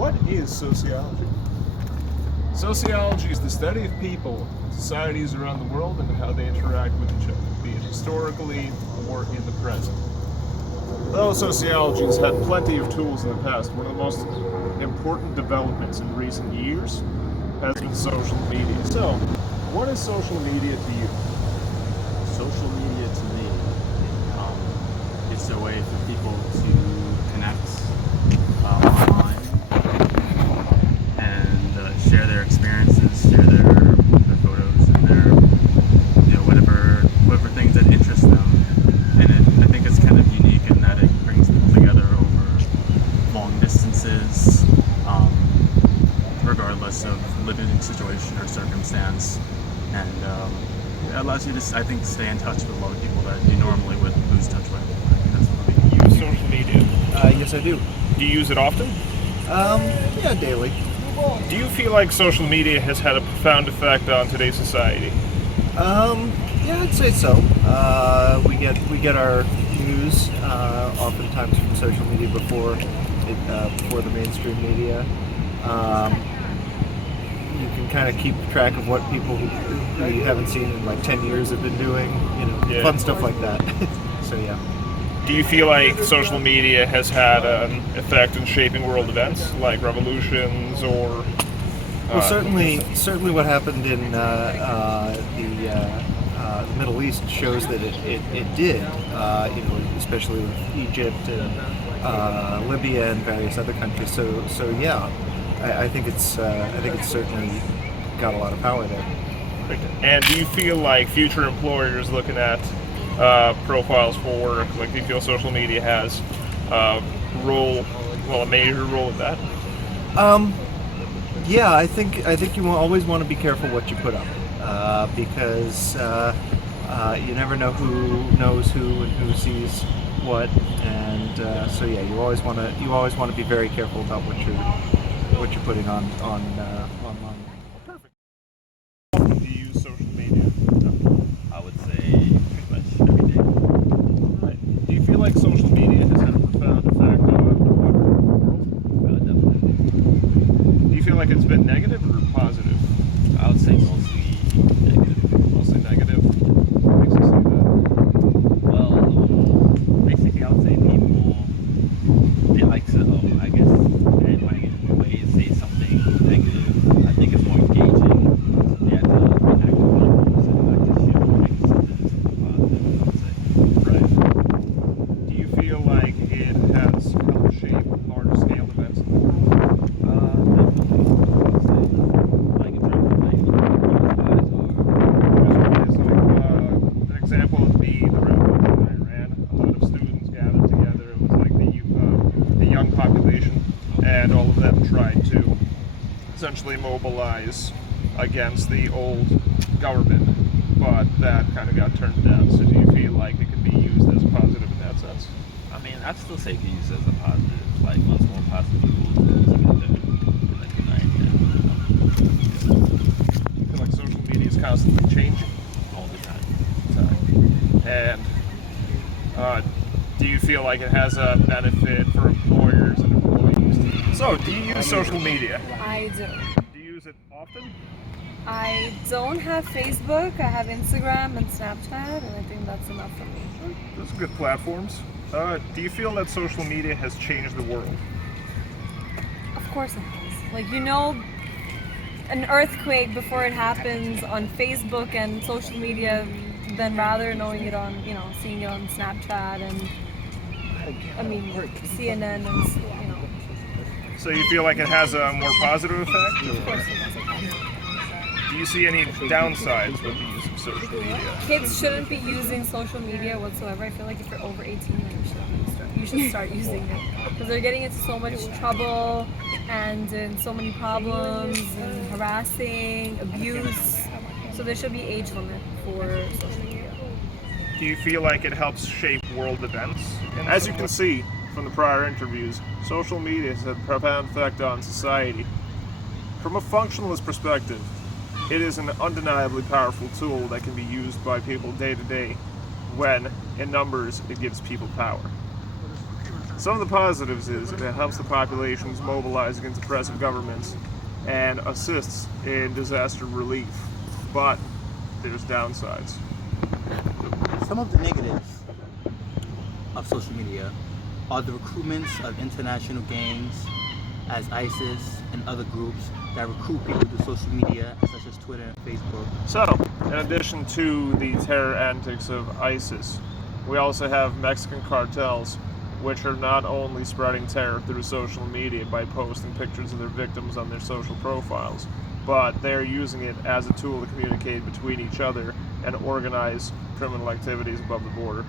What is sociology? Sociology is the study of people, societies around the world, and how they interact with each other, be it historically or in the present. Though sociology has had plenty of tools in the past, one of the most important developments in recent years has been social media. So, what is social media to you? Social media to me, it's a way for people to connect online and share their experiences, share their photos and their whatever things that interest them. And I think it's kind of unique in that it brings people together over long distances, regardless of living situation or circumstance, and it allows you to, I think, stay in touch with a lot of people that you normally would lose touch with. I think that's what You use social media. Yes, I do. Do you use it often? Yeah, daily. Do you feel like social media has had a profound effect on today's society? Yeah, I'd say so. We get our news oftentimes from social media before the mainstream media. You can kind of keep track of what people who you haven't seen in like 10 years have been doing, fun stuff like that. So yeah. Do you feel like social media has had an effect in shaping world events, like revolutions or? Well, certainly what happened in the Middle East shows that it did. Especially with Egypt and Libya and various other countries. So yeah. I think it's certainly got a lot of power there. And do you feel like future employers looking at profiles for work, like do you feel social media has a major role in that? Yeah, I think you always want to be careful what you put up because you never know who knows who and who sees what, and so yeah, you always want to be very careful about what you're putting on online. Perfect. How often do you use social media? I would say pretty much every day. Right. Do you feel like social media has had a profound effect on the world? Definitely. Do you feel like it's been negative or positive? I would say mostly negative. Mostly negative. What makes you say that? Well, basically, I would say people, they like to, I guess, in my way, say something negative. I think it's more engaging. They have to react on it, so they like to share what makes something positive, I would say. Right. Do you feel like it has helped shape larger scale events in the world? Definitely. I would say, like in terms of like, An example would be the revolution in Iran. A lot of students gathered together. It was like the young population, and all of them tried to essentially mobilize against the old government, but that kind of got turned down. So do you feel like it can be used as positive in that sense? I mean, I'd still say it can use it as a positive. Like, once more positive people together and like unite I feel like social media is constantly changing all the time. and do you feel like it has a benefit for employers and employees? So, do you use social media? I do. Do you use it often? I don't have Facebook. I have Instagram and Snapchat, and I think that's enough for me. Those are good platforms. Do you feel that social media has changed the world? Of course it has. Like, an earthquake before it happens on Facebook and social media than rather knowing it on, seeing it on Snapchat and, CNN and, So you feel like it has a more positive effect? Of course it has. Do you see any downsides with the use of social media? Kids shouldn't be using social media whatsoever. I feel like if you're over 18, then you should start using it. Because they're getting into so much trouble and in so many problems and harassing, abuse. So there should be age limit for social media. Do you feel like it helps shape world events? As you can see from the prior interviews, social media has had a profound effect on society. From a functionalist perspective, it is an undeniably powerful tool that can be used by people day to day when, in numbers, it gives people power. Some of the positives is it helps the populations mobilize against oppressive governments and assists in disaster relief, but there's downsides. Some of the negatives of social media are the recruitments of international gangs as ISIS and other groups that recruit people through social media such as Twitter and Facebook. So, in addition to the terror antics of ISIS, we also have Mexican cartels, which are not only spreading terror through social media by posting pictures of their victims on their social profiles, but they're using it as a tool to communicate between each other and organize criminal activities above the border.